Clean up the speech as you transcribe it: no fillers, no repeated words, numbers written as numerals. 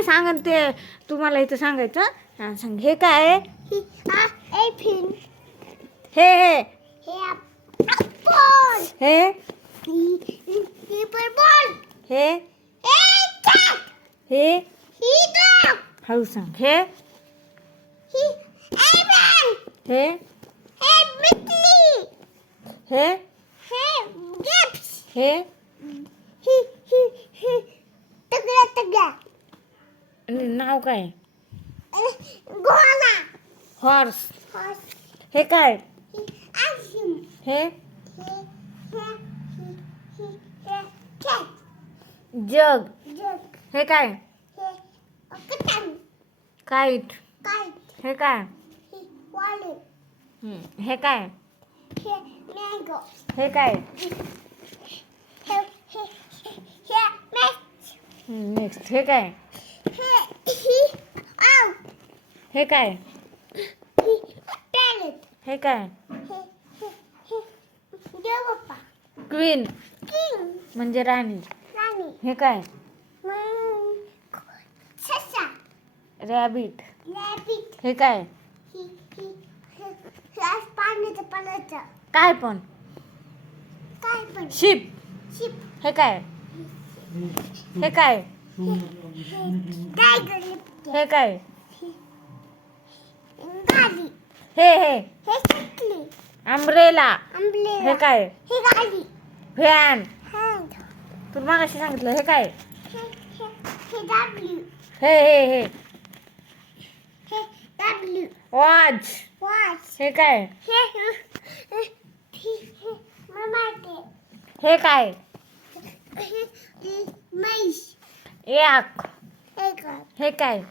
मी सांगन ते तुम्हाला इथं सांगायचं. हा सांग. हे काय आहे? एलिफंट. हे हे हे बॉल. हे ही बॉल. हे हे कॅट. हे ही डॉग. हळू सांग. हे ही एलिफंट. हे हे मिटली. हे हे गिप्स. हे ही तगडा. नाव काय? घोडा. हॉर्स. हॉर्स. हे काय? ही आशिम. हे कॅट. जग. जग. हे काय? हे कटन. काईट. काइट. हे काय? ही वालू. हे काय? हे मँगो. हे काय? हे मॅच. नेक्स्ट. हे काय? ही आव. हे काय? ही पॅरेट. हे काय? हे देव बाप्पा. Queen king. म्हणजे राणी. राणी. हे काय? ससा. रॅबिट. रॅबिट. हे काय? ही आज पाण्याचं पाण्याचं. काय पण? काय पण. शिप. शिप. हे काय? हे काय? टायगर. हे काय? गाडी. हे हे चिखली. अम्ब्रेला. अंब्रेला. हे काय? ही गाडी. फॅन. हँड. तुला मागाशी सांगितलं. हे काय? हे डब्ल्यू. हे हे डब्ल्यू. वॉच. वॉच. हे काय? मामाटे. हे काय? म्हैस. याक. एक. हे काय?